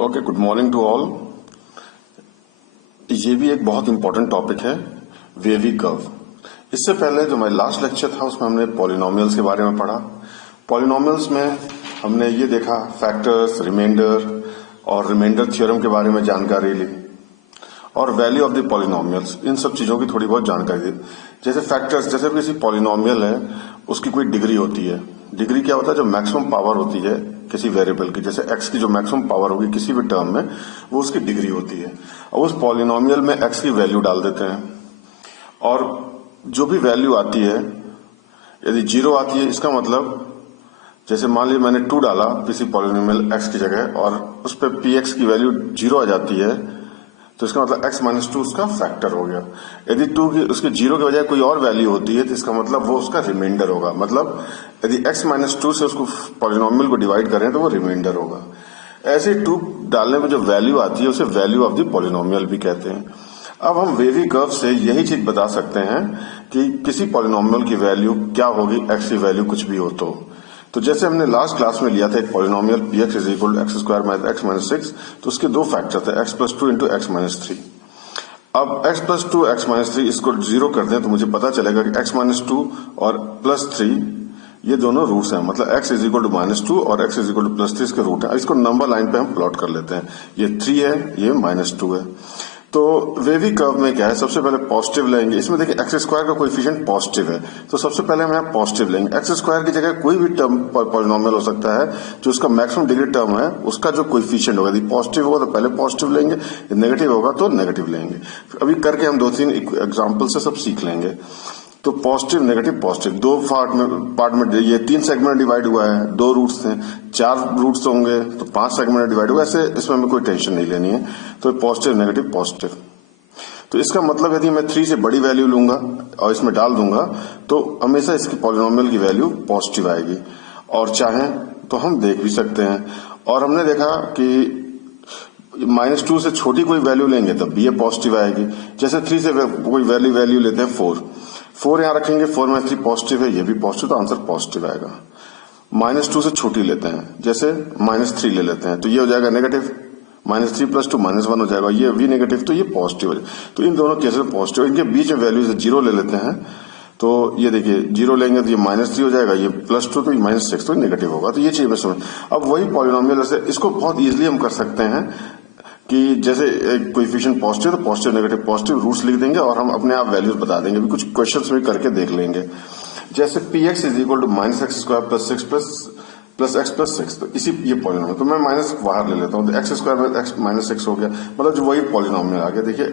Okay, good morning to all. ये भी एक बहुत इंपॉर्टेंट टॉपिक है, वेवी कर्व। इससे पहले जो मेरा लास्ट लेक्चर था उसमें हमने पॉलिनोमियल्स के बारे में पढ़ा। पॉलिनोमियल्स में हमने ये देखा फैक्टर्स, रिमाइंडर और रिमाइंडर थ्योरम के बारे में जानकारी ली और वैल्यू ऑफ द पॉलिनोमियल्स, इन सब चीजों की थोड़ी बहुत जानकारी दी। जैसे फैक्टर्स, जैसे किसी पॉलिनोमियल है उसकी कोई डिग्री होती है। डिग्री क्या होता है? जो मैक्सिमम पावर होती है किसी वेरिएबल की, जैसे x की जो मैक्सिमम पावर होगी किसी भी टर्म में, वो उसकी डिग्री होती है। और उस पॉलिनोमियल में x की वैल्यू डाल देते हैं और जो भी वैल्यू आती है, यदि 0 आती है इसका मतलब, जैसे मान लीजिए मैंने 2 डाला किसी पॉलिनोमियल x की जगह और उस पर px की वैल्यू 0 आ जाती है, तो इसका मतलब x माइनस 2 उसका फैक्टर हो गया। यदि 2 की उसके 0 के बजाय कोई और वैल्यू होती है तो इसका मतलब वो उसका रिमाइंडर होगा। मतलब यदि x माइनस 2 से उसको पॉलिनोमियल को डिवाइड करें तो वो रिमाइंडर होगा। ऐसे 2 डालने में जो वैल्यू आती है उसे वैल्यू ऑफ द पॉलिनोमियल भी कहते हैं। अब हम वेवी कर्व से यही चीज बता सकते हैं कि किसी पॉलिनोमियल की वैल्यू क्या होगी, x की वैल्यू कुछ भी हो तो जैसे हमने लास्ट क्लास में लिया था एक polynomial px is equal to x square minus x minus 6, तो उसके दो फैक्टर थे, x plus 2 into x minus 3। अब x प्लस 2 एक्स माइनस 3 इसको 0 कर दें तो मुझे पता चलेगा कि x माइनस 2 और प्लस 3 ये दोनों रूट्स हैं। मतलब x is equal to minus 2 और x is equal to plus 3 इसके रूट है। इसको नंबर लाइन पे हम प्लॉट कर लेते हैं। ये 3 है, ये माइनस 2 है। तो वेवी कर्व में क्या है, सबसे पहले पॉजिटिव लेंगे। इसमें देखिए एक्स स्क्वायर का कोएफिशिएंट पॉजिटिव है, तो सबसे पहले हम यहाँ पॉजिटिव लेंगे। एक्स स्क्वायर की जगह कोई भी टर्म पॉलिनोमियल हो सकता है जो उसका मैक्सिमम डिग्री टर्म है, उसका जो कोएफिशिएंट होगा, यदि पॉजिटिव होगा तो पहले पॉजिटिव लेंगे, यदि नेगेटिव होगा तो नेगेटिव लेंगे। अभी करके हम 2-3 एग्जाम्पल से सब सीख लेंगे। तो पॉजिटिव नेगेटिव पॉजिटिव दो पार्ट में ये 3 सेगमेंट डिवाइड हुआ है, 2 रूट्स थे, 4 रूट्स होंगे तो 5 सेगमेंट डिवाइड हुआ। ऐसे इसमें हमें कोई टेंशन नहीं लेनी है। तो पॉजिटिव नेगेटिव पॉजिटिव, तो इसका मतलब यदि मैं 3 से बड़ी वैल्यू लूंगा और इसमें डाल दूंगा तो हमेशा इसकी पॉलिनोमियल की वैल्यू पॉजिटिव आएगी। और चाहें तो हम देख भी सकते हैं, और हमने देखा कि माइनस 2 से छोटी कोई वैल्यू लेंगे तब भी ये पॉजिटिव आएगी। जैसे 3 से कोई वैल्यू लेते हैं 4 यहां रखेंगे, 4 माइनस 3 पॉजिटिव है, ये भी पॉजिटिव, तो आंसर पॉजिटिव आएगा। माइनस 2 से छोटी लेते हैं, जैसे माइनस 3 ले लेते हैं, तो ये हो जाएगा नेगेटिव। माइनस 3 प्लस 2 माइनस 1 हो जाएगा, ये भी नेगेटिव, तो ये पॉजिटिव हो जाएगा। तो इन दोनों केसेस पॉजिटिव, इनके बीच में वैल्यू से 0 ले लेते हैं, तो ये देखिए 0 लेंगे तो ये माइनस 3 हो जाएगा, ये प्लस 2 तो ये माइनस 6 तो नेगेटिव होगा। तो ये चीज में समझ। अब वही पॉलिनोमियल से इसको बहुत इजीली हम कर सकते हैं कि जैसे कोएफिशिएंट पॉजिटिव तो पॉजिटिव नेगेटिव पॉजिटिव रूट्स लिख देंगे और हम अपने आप वैल्यूज बता देंगे। अभी कुछ क्वेश्चंस में करके देख लेंगे। जैसे px is equal to minus x square plus 6 plus x plus 6, तो इसी ये पॉलिनोमियल, तो मैं माइनस बाहर ले लेता हूँ, तो एक्स स्क्वायर में एक्स माइनस 6 हो गया, मतलब जो वही पॉलिनोमियल आ गया। देखिए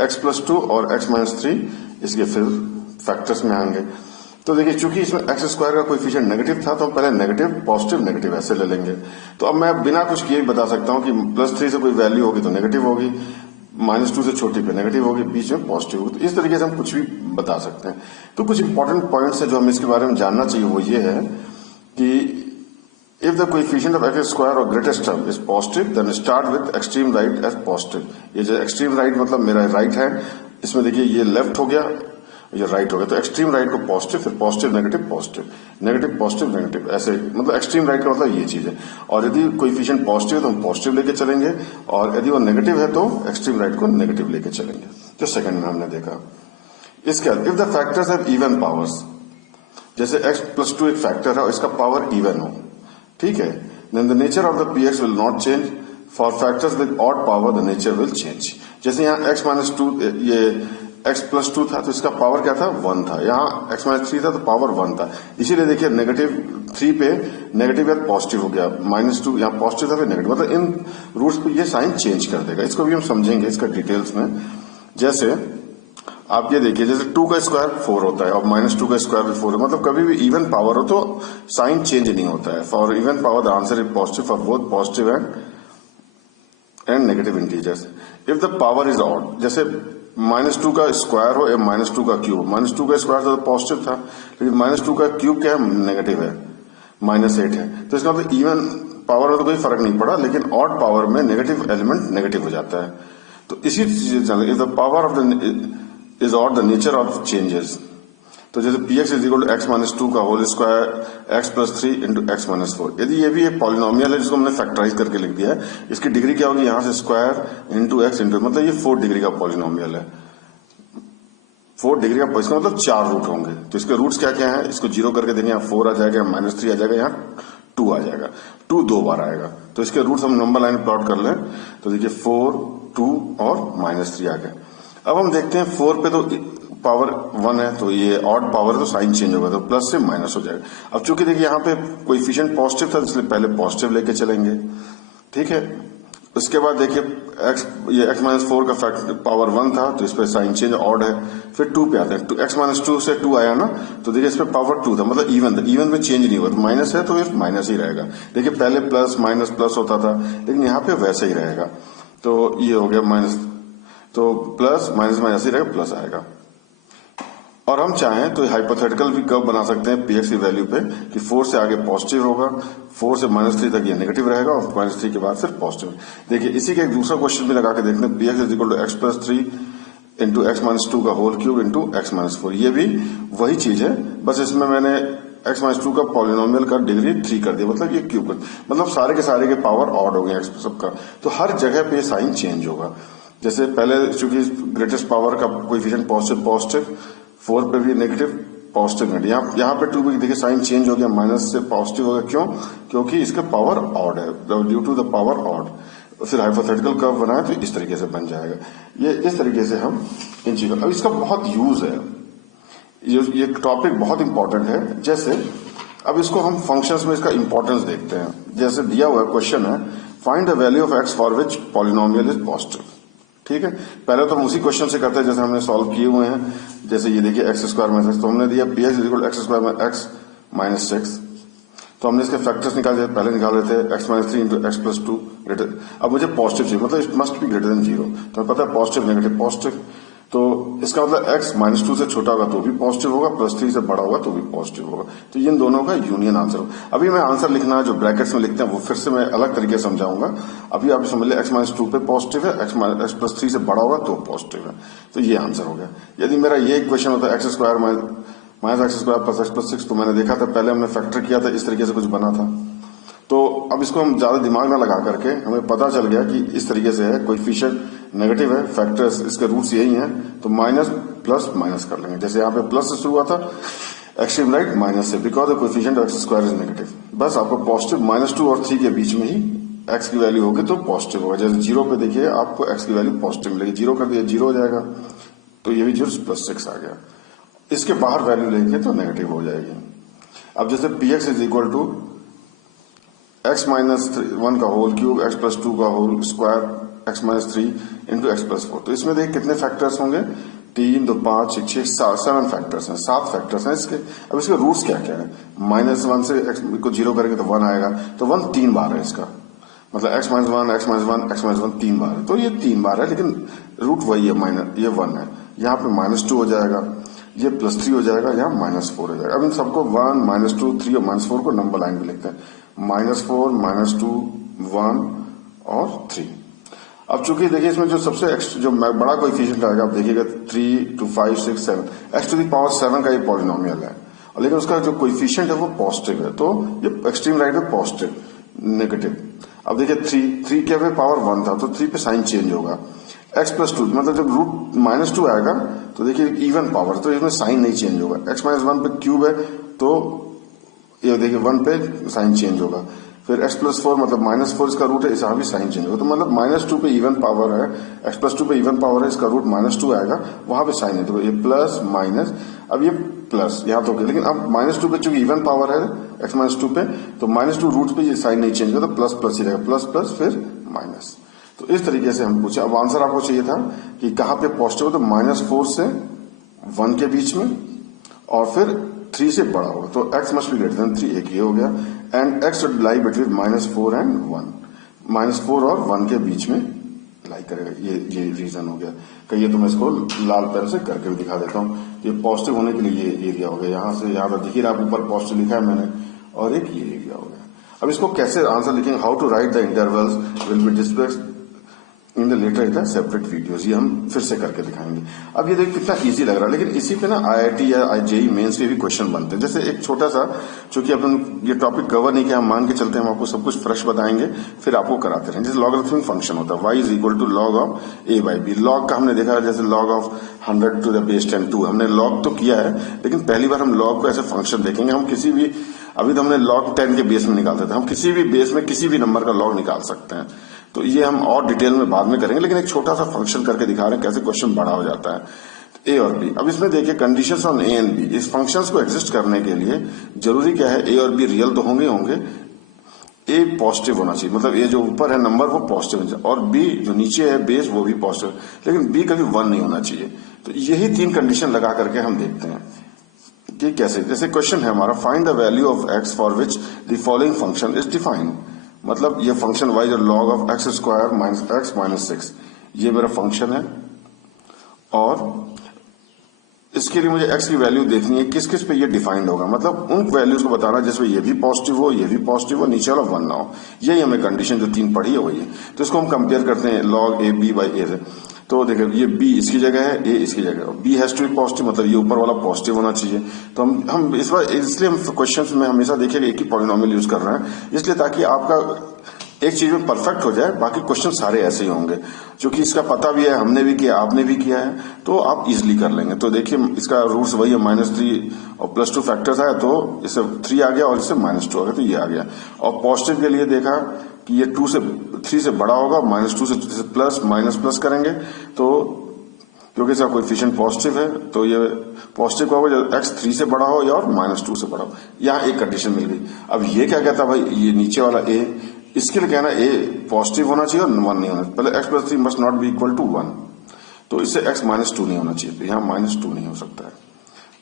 एक्स प्लस 2 और एक्स माइनस 3 इसके फिर फैक्टर्स में आएंगे। तो देखिए चूंकि इसमें एक्स स्क्वायर का कोएफिशिएंट नेगेटिव था तो हम पहले नेगेटिव पॉजिटिव नेगेटिव ऐसे ले लेंगे। तो अब मैं बिना कुछ किए बता सकता हूँ कि प्लस 3 से कोई वैल्यू होगी तो नेगेटिव होगी, माइनस 2 से छोटी पे नेगेटिव होगी, बीच में पॉजिटिव होगी। तो इस तरीके से हम कुछ भी बता सकते हैं। तो कुछ इंपॉर्टेंट पॉइंट्स है जो हमें इसके बारे में जानना चाहिए, वो ये है कि if the coefficient of x square or greatest term is positive then start with extreme right as positive। ये जो extreme right मतलब मेरा राइट हैंड, इसमें देखिए ये लेफ्ट हो गया, ये राइट हो गया, तो एक्सट्रीम राइट को पॉजिटिव, फिर positive negative positive negative positive negative, ऐसे मतलब एक्सट्रीम राइट का मतलब ये चीज है। और यदि कोएफिशिएंट पॉजिटिव है तो हम पॉजिटिव लेके चलेंगे, और यदि वो नेगेटिव है तो एक्सट्रीम राइट को नेगेटिव लेके चलेंगे। जो सेकंड में हमने देखा, इसके बाद if the factors have even powers, जैसे x प्लस 2 एक फैक्टर है और इसका पावर इवन हो, ठीक है, then the nature of the px will not change. For factors with odd power the nature will change. जैसे यहाँ x माइनस 2, ये x प्लस 2 था तो इसका पावर क्या था, 1 था। यहाँ x माइनस 3 था तो पावर 1 था। इसीलिए देखिए नेगेटिव 3 पे नेगेटिव या पॉजिटिव हो गया, माइनस 2 यहाँ पॉजिटिव था फिर नेगेटिव, मतलब इन रूट्स पे ये साइन चेंज कर देगा। इसको भी हम समझेंगे इसका डिटेल्स में। जैसे आप ये देखिए, जैसे 2 का स्क्वायर 4 होता है और माइनस 2 का स्क्वायर भी 4 है, मतलब कभी भी इवन पावर हो तो साइन चेंज नहीं होता है। For even power the answer is positive for both positive and negative integers. If the power is odd, जैसे माइनस 2 का स्क्वायर हो या माइनस 2 का क्यूब, माइनस 2 का स्क्वायर तो पॉजिटिव था, लेकिन माइनस 2 का क्यूब क्या है, नेगेटिव है, माइनस 8 है। तो इसका मतलब इवन पावर में तो कोई फर्क नहीं पड़ा, लेकिन ऑड पावर में नेगेटिव एलिमेंट नेगेटिव हो जाता है। तो इसी if the power of the is odd the nature of changes, तो जैसे P x is equal to x minus two का whole square x plus three into x minus four. यदि ये भी एक पॉलिनोमियल है जिसको हमने फैक्टराइज करके लिख दिया है, इसकी डिग्री क्या होगी, यहां से स्क्वायर इंटू एक्स इंटू, मतलब ये 4 डिग्री का पॉलिनोमियल है। 4 डिग्री का, इसका मतलब 4 रूट होंगे। तो इसके रूट्स क्या क्या है, इसको जीरो करके देंगे, यहाँ 4 आ जाएगा, माइनस 3 आ जाएगा, यहाँ 2 आ जाएगा। 2 2 बार आएगा। तो इसके रूट्स हम नंबर लाइन प्लॉट कर लें तो देखिए 4, 2 और माइनस 3 आ गए। अब हम देखते हैं 4 पे तो पावर 1 है, तो ये ऑड पावर है तो साइन चेंज होगा, तो प्लस से माइनस हो जाएगा। अब चूंकि देखिए यहाँ पे कोएफिशिएंट पॉजिटिव था, इसलिए पहले पॉजिटिव लेके चलेंगे, ठीक है। उसके बाद देखिए ये एक्स माइनस 4 का फैक्टर पावर 1 था, तो इस पे साइन चेंज ऑड है। फिर 2 पे आते हैं, एक्स माइनस 2 से 2 आया ना, तो देखिए इस पे पावर 2 था, मतलब इवन था, इवन में चेंज नहीं हुआ, तो माइनस है तो ये माइनस ही रहेगा। देखिए पहले प्लस माइनस प्लस होता था, लेकिन यहाँ पे वैसे ही रहेगा। तो ये हो गया माइनस, तो प्लस माइनस माइनस ही रहेगा, प्लस आएगा। और हम चाहें तो हाइपोथेटिकल भी कर्व बना सकते हैं पी एक्स की वैल्यू पे कि 4 से आगे पॉजिटिव होगा, 4 से माइनस 3 तक ये नेगेटिव रहेगा और माइनस 3 के बाद फिर पॉजिटिव। देखिए इसी का एक दूसरा क्वेश्चन भी लगा के देखते हैं, P x is equal to x plus 3 into x minus 2 का whole cube into x minus 4। ये भी वही चीज है, बस इसमें मैंने एक्स माइनस 2 का पॉलिनोमियल का डिग्री 3 कर दिया, मतलब ये क्यूब कर, मतलब सारे के पावर ऑड हो गए एक्स सबका, तो हर जगह पे साइन चेंज होगा। जैसे पहले चूंकि ग्रेटेस्ट पावर का कोएफिशिएंट पॉजिटिव पॉजिटिव, 4 पे भी नेगेटिव पॉजिटिव नेगेटिव, यहाँ पे 2 पे देखिए साइन चेंज हो गया, माइनस से पॉजिटिव हो गया। क्यों? क्योंकि इसका पावर ऑड है, due to the power odd. फिर हाइपोथेटिकल कर्व बनाए तो इस तरीके से बन जाएगा। ये इस तरीके से हम इन चीजों, अब इसका बहुत यूज है, ये टॉपिक बहुत इंपॉर्टेंट है। जैसे अब इसको हम फंक्शंस में इसका इंपॉर्टेंस देखते हैं। जैसे दिया हुआ क्वेश्चन है, find the value of x for which polynomial is positive. ठीक है, पहले तो हम उसी क्वेश्चन से करते हैं जैसे हमने सॉल्व किए हुए हैं। जैसे ये देखिए एक्स स्क्वायर माइनस, तो हमने दिया P x equal x square में एक्स माइनस 6, तो हमने इसके फैक्टर्स निकाल दिए, पहले निकाल रहे थे x minus 3 into x plus 2 greater. अब मुझे पॉजिटिव चाहिए, मतलब it must be greater than 0, तो पता है पॉजिटिव नेगेटिव पॉजिटिव, तो इसका मतलब एक्स माइनस 2 से छोटा होगा तो भी पॉजिटिव होगा, प्लस 3 से बड़ा होगा तो भी पॉजिटिव होगा। तो इन दोनों का यूनियन आंसर होगा। अभी मैं आंसर लिखना जो ब्रैकेट्स में लिखते हैं वो फिर से मैं अलग तरीके से समझाऊंगा। अभी आप समझ ले एक्स माइनस 2 पे पॉजिटिव है, एक्स प्लस 3 से बड़ा होगा तो पॉजिटिव है, तो ये आंसर हो गया। यदि मेरा ये इक्वेशन होता है x square minus x square plus x plus 6, तो मैंने देखा था पहले हमने फैक्टर किया था, इस तरीके से कुछ बना था। तो अब इसको हम ज्यादा दिमाग ना लगा करके हमें पता चल गया कि इस तरीके से है, कोएफिशिएंट नेगेटिव है, फैक्टर्स इसके रूट्स यही हैं, तो माइनस प्लस माइनस कर लेंगे। जैसे यहाँ पे प्लस से शुरू हुआ था, एक्सट्रीम राइट माइनस से, because the coefficient of x square is negative. बस आपको पॉजिटिव माइनस 2 और 3 के बीच में ही एक्स की वैल्यू होगी तो पॉजिटिव होगा। जैसे 0 पे देखिए आपको एक्स की वैल्यू पॉजिटिव मिलेगी, 0 कर दिया 0 हो जाएगा, तो ये भी 0 प्लस 6 आ गया। इसके बाहर वैल्यू लेंगे तो नेगेटिव हो जाएगी। अब जैसे P x is equal to x minus 1 का होल क्यूब एक्स प्लस 2 का whole square x minus 3 into x plus 4, तो इसमें देखिए कितने फैक्टर्स होंगे, 3 2 5 6 7 फैक्टर्स हैं, 7 फैक्टर्स हैं इसके। अब इसके रूट्स क्या क्या है, माइनस 1 से एक्स को 0 करेंगे तो 1 आएगा, तो 1 3 बार है इसका, मतलब x minus 1 x minus 1 x minus 1 3 बार है, तो ये 3 बार है, लेकिन रूट वही है, माइनस ये 1 है। यहाँ पे माइनस 2 हो जाएगा, ये प्लस 3 हो जाएगा, यहाँ माइनस 4 हो जाएगा। अब इन सबको 1 माइनस 2 3 और माइनस 4 को नंबर लाइन पे लिखते हैं, माइनस 4 माइनस 2 1 और 3। अब चूंकि देखिए इसमें जो सबसे जो बड़ा कोएफिशिएंट आएगा, आप देखिएगा 3 2 5 6 7, एक्स टू द पावर 7 का ये पॉलिनोमियल है, और लेकिन उसका जो कोएफिशिएंट है वो पॉजिटिव है, तो ये एक्सट्रीम राइट में पॉजिटिव नेगेटिव। अब देखिए 3 के पावर 1 था, तो 3 पे साइन चेंज होगा, एक्स प्लस 2, मतलब जब रूट माइनस 2 आएगा तो देखिए इवन पावर, तो इसमें साइन नहीं चेंज होगा। एक्स माइनस 1 पे क्यूब है, तो ये देखिए 1 पे साइन चेंज होगा। फिर एक्स प्लस 4 मतलब माइनस 4 इसका रूट है, इसका भी साइन चेंज होगा, तो मतलब माइनस 2 पे इवन पावर है, एक्स प्लस 2 पे इवन पावर है, इसका रूट माइनस 2 आएगा, वहां पे साइन है, तो ये प्लस माइनस, अब ये प्लस यहाँ तो, लेकिन अब माइनस 2 पे चूंकि इवन पावर है एक्स माइनस 2 पे, तो माइनस 2 रूट पे ये साइन नहीं चेंज होगा, तो प्लस प्लस ही रहेगा, प्लस प्लस फिर माइनस। तो इस तरीके से हम पूछे। अब आंसर आपको चाहिए था कि कहां पे पॉजिटिव हो, तो माइनस 4 से 1 के बीच में, और फिर 3 से बड़ा होगा, तो x must be greater than 3, एक ये हो गया, and x should lie between minus 4 and 1, minus 4 और 1 के बीच में लाई करेगा, ये रीजन हो गया। कहिए तो मैं इसको लाल पेन से करके भी दिखा देता हूँ। ये पॉजिटिव होने के लिए ये एरिया हो गया, यहां से यहां तक दिखिए, आप ऊपर पॉजिटिव लिखा है मैंने, और एक ये एरिया हो गया। अब इसको कैसे आंसर लिखेंगे, how to write the intervals will be discussed in the later in the separate videos, ये हम फिर से करके दिखाएंगे। अब ये देखिए कितना इजी लग रहा है, लेकिन इसी पे ना आईआईटी या जेईई मेंस के भी क्वेश्चन बनते हैं। जैसे एक छोटा सा, चूंकि अपन ये टॉपिक कवर नहीं किया, हम मान के चलते हैं हम आपको सब कुछ फ्रेश बताएंगे, फिर आपको कराते रहेंगे। जैसे लॉगरिथमिक फंक्शन होता है, y is equal to log of a by b. Log का हमने देखा, जैसे log of 100 to the base 10 2, हमने लॉग तो किया है, लेकिन पहली बार हम लॉग को ऐसे फंक्शन देखेंगे। हम किसी भी, अभी तो हमने लॉग 10 के बेस में निकालते थे, हम किसी भी बेस में किसी भी नंबर का लॉग निकाल सकते हैं। तो ये हम और डिटेल में बाद में करेंगे, लेकिन एक छोटा सा फंक्शन करके दिखा रहे हैं कैसे क्वेश्चन बड़ा हो जाता है। ए और बी, अब इसमें देखिए conditions on a and b. इस फंक्शंस को एग्जिस्ट करने के लिए जरूरी क्या है, ए और बी रियल तो होंगे होंगे, ए पॉजिटिव होना चाहिए, मतलब ए जो ऊपर है नंबर वो पॉजिटिव होना चाहिए, और बी जो नीचे है बेस वो भी पॉजिटिव, लेकिन बी कभी 1 नहीं होना चाहिए। तो यही 3 कंडीशन लगा करके हम देखते हैं कि कैसे। जैसे क्वेश्चन है हमारा, find the value of x for which the following function is defined. मतलब ये फंक्शन वाई जो log of x square minus x minus 6, ये मेरा फंक्शन है, और इसके लिए मुझे एक्स की वैल्यू देखनी है, किस किस पे ये डिफाइंड होगा, मतलब उन वैल्यूज को बताना जिसमें ये भी पॉजिटिव हो, ये भी पॉजिटिव हो, नीचे वाला 1 ना हो। यही हमें कंडीशन जो 3 पढ़ी है वही है। तो इसको हम कंपेयर करते हैं लॉग ए बी बाई ए से। तो देखिए ये बी इसकी जगह है, ए इसकी जगह है, b has to be positive, मतलब ये ऊपर वाला पॉजिटिव होना चाहिए। तो हम इस बार इसलिए हम क्वेश्चंस में हमेशा देखिए एक ही पॉलिनोमियल यूज कर रहे हैं, इसलिए ताकि आपका एक चीज में परफेक्ट हो जाए, बाकी क्वेश्चन सारे ऐसे ही होंगे। क्योंकि इसका पता भी है, हमने भी किया, आपने भी किया है, तो आप इजिली कर लेंगे। तो देखिए इसका रूट्स वही है, -3 और +2 फैक्टर्स आया, तो इससे 3 आ गया और इससे -2 आ गया, तो ये आ गया। और पॉजिटिव के लिए देखा कि ये 3 से बड़ा होगा, -2 से प्लस माइनस प्लस करेंगे, तो क्योंकि इसका कोएफिशिएंट पॉजिटिव है, तो ये पॉजिटिव का होगा जब x 3 से बड़ा हो या और -2 से बड़ा हो। यहाँ एक कंडीशन मिल गई। अब ये क्या कहता है भाई, ये नीचे वाला a, इसके लिए कहना a पॉजिटिव होना चाहिए और 1 नहीं होना। पहले x + 3 must not be equal to 1, तो इससे x -2 नहीं होना चाहिए, तो यहाँ -2 नहीं हो सकता है।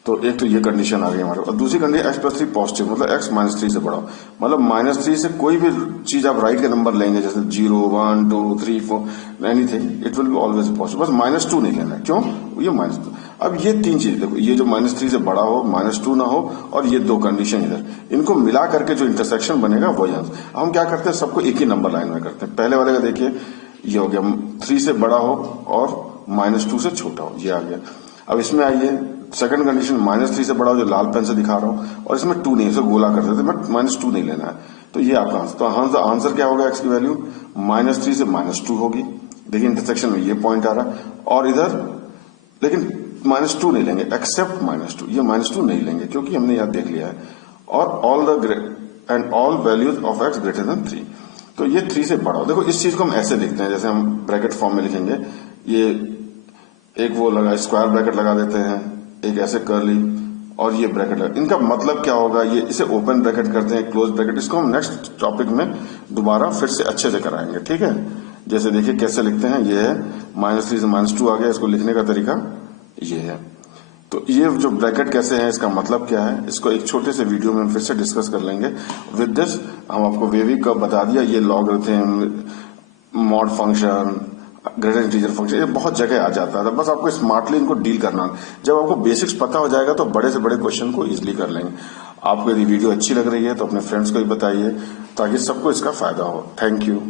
तो एक तो ये कंडीशन आ गई हमारे, और दूसरी कंडीशन x + 3 पॉजिटिव, मतलब x -3 से बड़ा, मतलब -3 से कोई भी चीज आप राइट के नंबर लेंगे, जैसे 0 1 2 3 4 anything, it will be always positive, बस -2 नहीं लेना है। क्यों? ये -2। अब ये 3 चीज देखो, ये जो -3 से बड़ा हो, -2 ना हो, और ये 2 कंडीशन इधर, इनको मिला करके जो इंटरसेक्शन बनेगा वही आंसर। हम क्या करते हैं, सबको एक ही नंबर लाइन में करते हैं। पहले वाले का देखिए, ये हो गया 3 से बड़ा हो और -2 से छोटा हो, ये आ गया। अब इसमें आइए, सेकंड कंडीशन -3 से बड़ा हो, जो लाल पेन से दिखा रहा हूं, और इसमें 2 नहीं, इसे गोला कर देते, बट -2 नहीं लेना है। तो ये आपका आंसर। तो आंसर क्या होगा, एक्स की वैल्यू -3 से -2 होगी। देखिए इंटरसेक्शन में ये पॉइंट आ रहा है, और इधर लेकिन -2 नहीं लेंगे, एक्सेप्ट -2, ये -2 नहीं लेंगे क्योंकि हमने यहाँ देख लिया है। और all values of x greater than 3, तो ये 3 से बड़ा हो। देखो इस चीज को हम ऐसे लिखते हैं, जैसे हम ब्रैकेट फॉर्म में लिखेंगे, ये एक वो लगा स्क्वायर ब्रैकेट लगा देते हैं, एक ऐसे कर्ली, और ये ब्रैकेट लगा। इनका मतलब क्या होगा, ये इसे ओपन ब्रैकेट करते हैं, क्लोज ब्रैकेट। इसको हम नेक्स्ट टॉपिक में दोबारा फिर से अच्छे से कराएंगे, ठीक है। जैसे देखिए कैसे लिखते हैं, ये है -3 से -2 आ गया, इसको लिखने का तरीका ये है। तो ये जो ब्रैकेट कैसे है, इसका मतलब क्या है, इसको एक छोटे से वीडियो में फिर से डिस्कस कर लेंगे। विद दिस हम आपको वेवी कर्व बता दिया, ये logarithm, mod function, greater integer function, ये बहुत जगह आ जाता है। बस आपको स्मार्टली इनको डील करना। जब आपको बेसिक्स पता हो जाएगा तो बड़े से बड़े क्वेश्चन को इजीली कर लेंगे। आपको यदि वीडियो अच्छी लग रही है तो अपने फ्रेंड्स को भी बताइए, ताकि सबको इसका फायदा हो। Thank you.